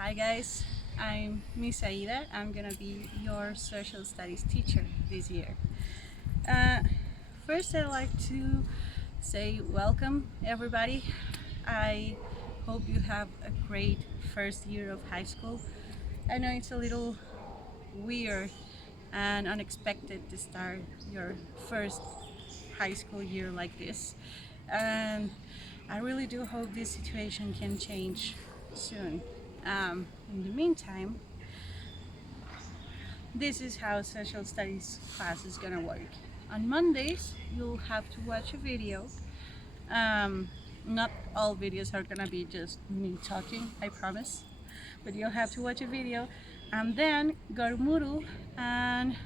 Hi guys, I'm Miss Aida. I'm gonna be your social studies teacher this year. Uh, First, I'd like to say welcome everybody. I hope you have a great first year of high school. I know it's a little weird and unexpected to start your first high school year like this, and I really do hope this situation can change soon. In the meantime, this is how social studies class is gonna work. On Mondays, you'll have to watch a video. Um, Not all videos are gonna be just me talking, I promise. But you'll have to watch a video and then go to Moodle and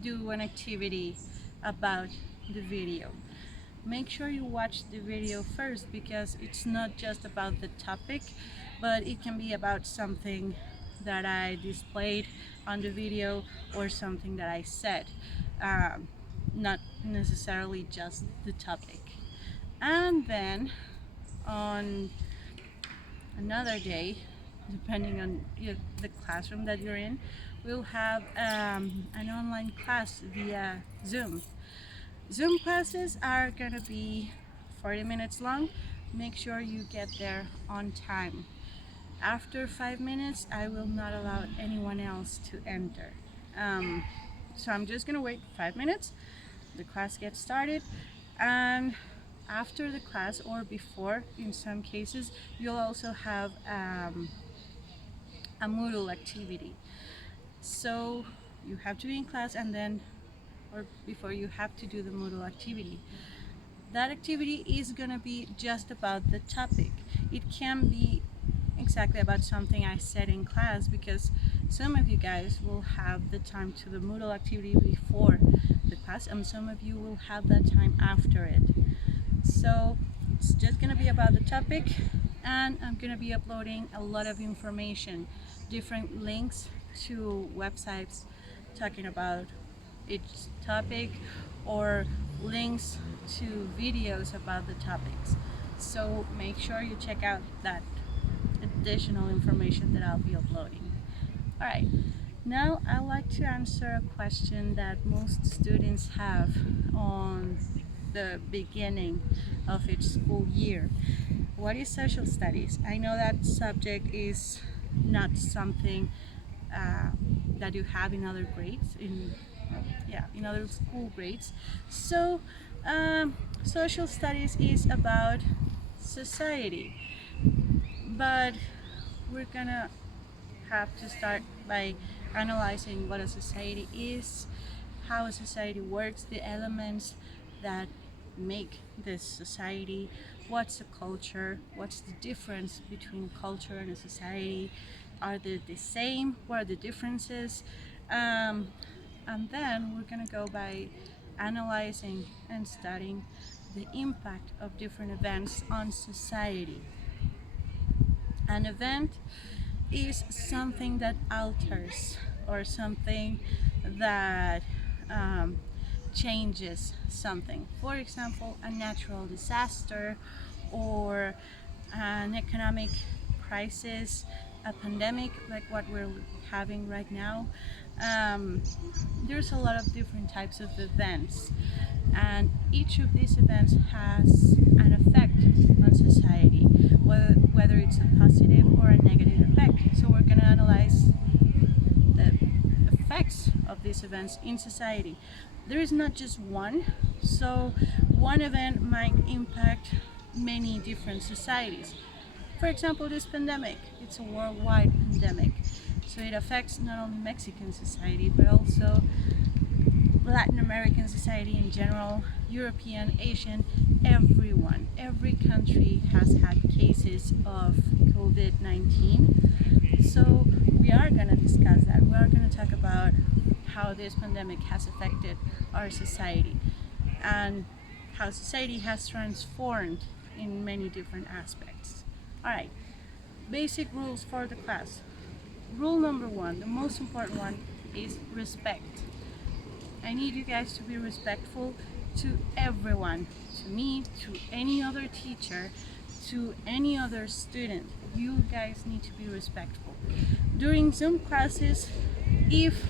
do an activity about the video. Make sure you watch the video first because it's not just about the topic, but it can be about something that I displayed on the video or something that I said, um, not necessarily just the topic. And then on another day, depending on the classroom that you're in, we'll have an online class via Zoom. Zoom classes are gonna be 40 minutes long. Make sure you get there on time. After 5 minutes, I will not allow anyone else to enter. Um, so I'm just gonna wait 5 minutes. The class gets started, and after the class or before, in some cases, you'll also have a Moodle activity. So you have to be in class, and then or before you have to do the Moodle activity. That activity is going to be just about the topic. It can be exactly about something I said in class because some of you guys will have the time to the Moodle activity before the class and some of you will have that time after it. So it's just going to be about the topic, and I'm going to be uploading a lot of information, different links to websites talking about each topic or links to videos about the topics. So make sure you check out that additional information that I'll be uploading. Alright, now I'd like to answer a question that most students have on the beginning of each school year. What is social studies? I know that subject is not something uh, that you have in other grades, in other school grades. So, social studies is about society, but we're gonna have to start by analyzing what a society is, how a society works, the elements that make this society, what's a culture, what's the difference between culture and a society, are they the same, what are the differences, and then we're going to go by analyzing and studying the impact of different events on society. An event is something that alters or something that um, changes something. For example, a natural disaster or an economic crisis, a pandemic like what we're having right now. Um, there's a lot of different types of events, and each of these events has an effect on society, whether it's a positive or a negative effect. So we're going to analyze the effects of these events in society. There is not just one, so one event might impact many different societies. For example, this pandemic, it's a worldwide pandemic, so it affects not only Mexican society but also Latin American society in general, European, Asian, everyone. Every country has had cases of COVID-19. So we are going to discuss that. We are going to talk about how this pandemic has affected our society and how society has transformed in many different aspects. Alright, basic rules for the class. Rule number one, the most important one, is respect. I need you guys to be respectful to everyone, to me, to any other teacher, to any other student. you guys need to be respectful. During Zoom classes, if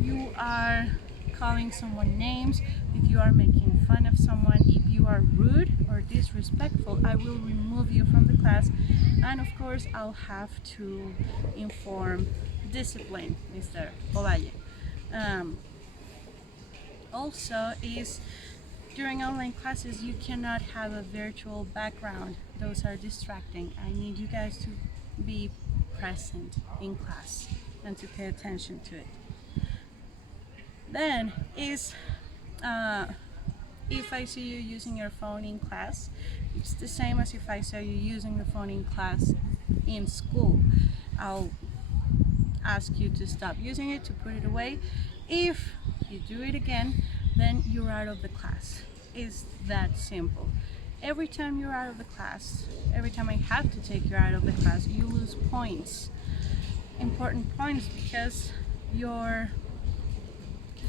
you are calling someone names, if you are making fun of someone, if you are rude or disrespectful, I will remove you from the class, and of course I'll have to inform discipline Mr. Ovalle. Um, Also is during online classes you cannot have a virtual background. Those are distracting. I need you guys to be present in class and to pay attention to it. Then is if I see you using your phone in class, it's the same as if I saw you using the phone in class in school. I'll ask you to stop using it, to put it away. If you do it again, then you're out of the class. It's that simple. Every time you're out of the class, every time I have to take you out of the class, you lose points. Important points, because your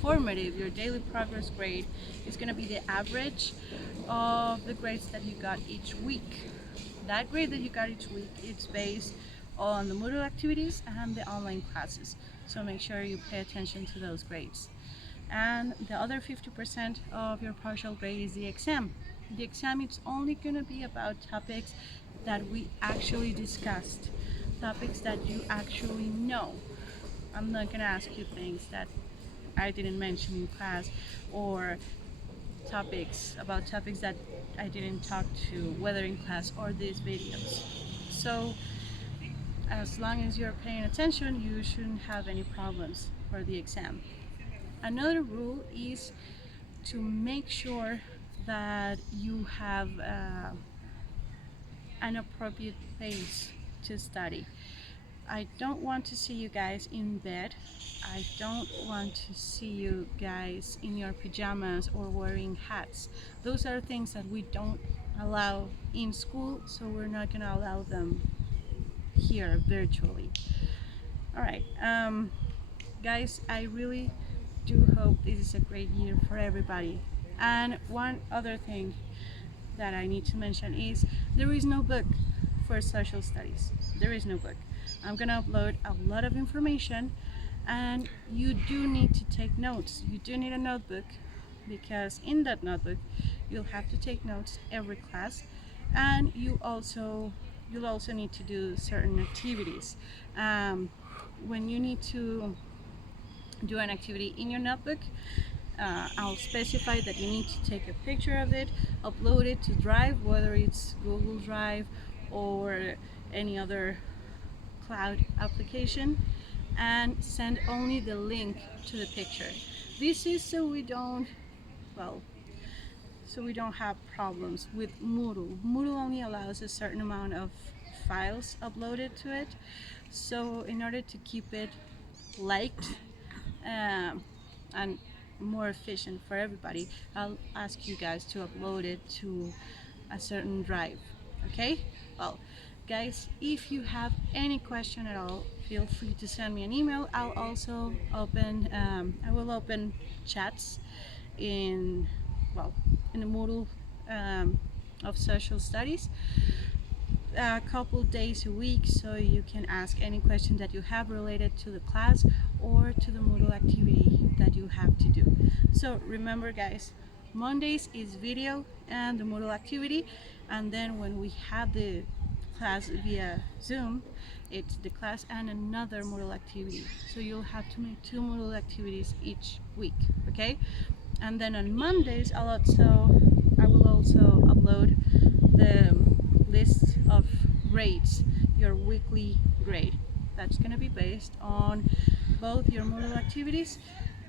formative, your daily progress grade is going to be the average of the grades that you got each week. That grade that you got each week is based on the Moodle activities and the online classes. So make sure you pay attention to those grades. And the other 50% of your partial grade is the exam. The exam is only going to be about topics that we actually discussed, topics that you actually know. I'm not going to ask you things that I didn't mention in class, or topics that I didn't talk to, whether in class or these videos. So as long as you're paying attention, you shouldn't have any problems for the exam. Another rule is to make sure that you have an appropriate pace to study. I don't want to see you guys in bed. I don't want to see you guys in your pajamas or wearing hats. Those are things that we don't allow in school, so we're not going to allow them here virtually. All right, guys, I really do hope this is a great year for everybody. And one other thing that I need to mention is there is no book for social studies. There is no book. I'm gonna upload a lot of information, and you do need to take notes. You do need a notebook, because in that notebook you'll have to take notes every class, and you'll also need to do certain activities. When you need to do an activity in your notebook, I'll specify that you need to take a picture of it, upload it to Drive, whether it's Google Drive or any other cloud application, and send only the link to the picture. This is so we don't have problems with Moodle. Moodle only allows a certain amount of files uploaded to it, so in order to keep it liked and more efficient for everybody, I'll ask you guys to upload it to a certain drive. Okay? Well, guys, if you have any question at all, feel free to send me an email. I'll also open I will open chats in the Moodle of social studies a couple days a week, so you can ask any question that you have related to the class or to the Moodle activity that you have to do. So remember, guys, Mondays is video and the Moodle activity, and then when we have the class via Zoom, it's the class and another Moodle activity. So you'll have to make 2 Moodle activities each week, okay? And then on Mondays I will also upload the list of grades, your weekly grade. That's going to be based on both your Moodle activities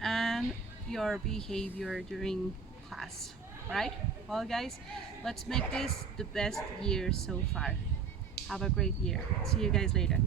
and your behavior during class. Right? Well, guys, let's make this the best year so far. Have a great year. See you guys later.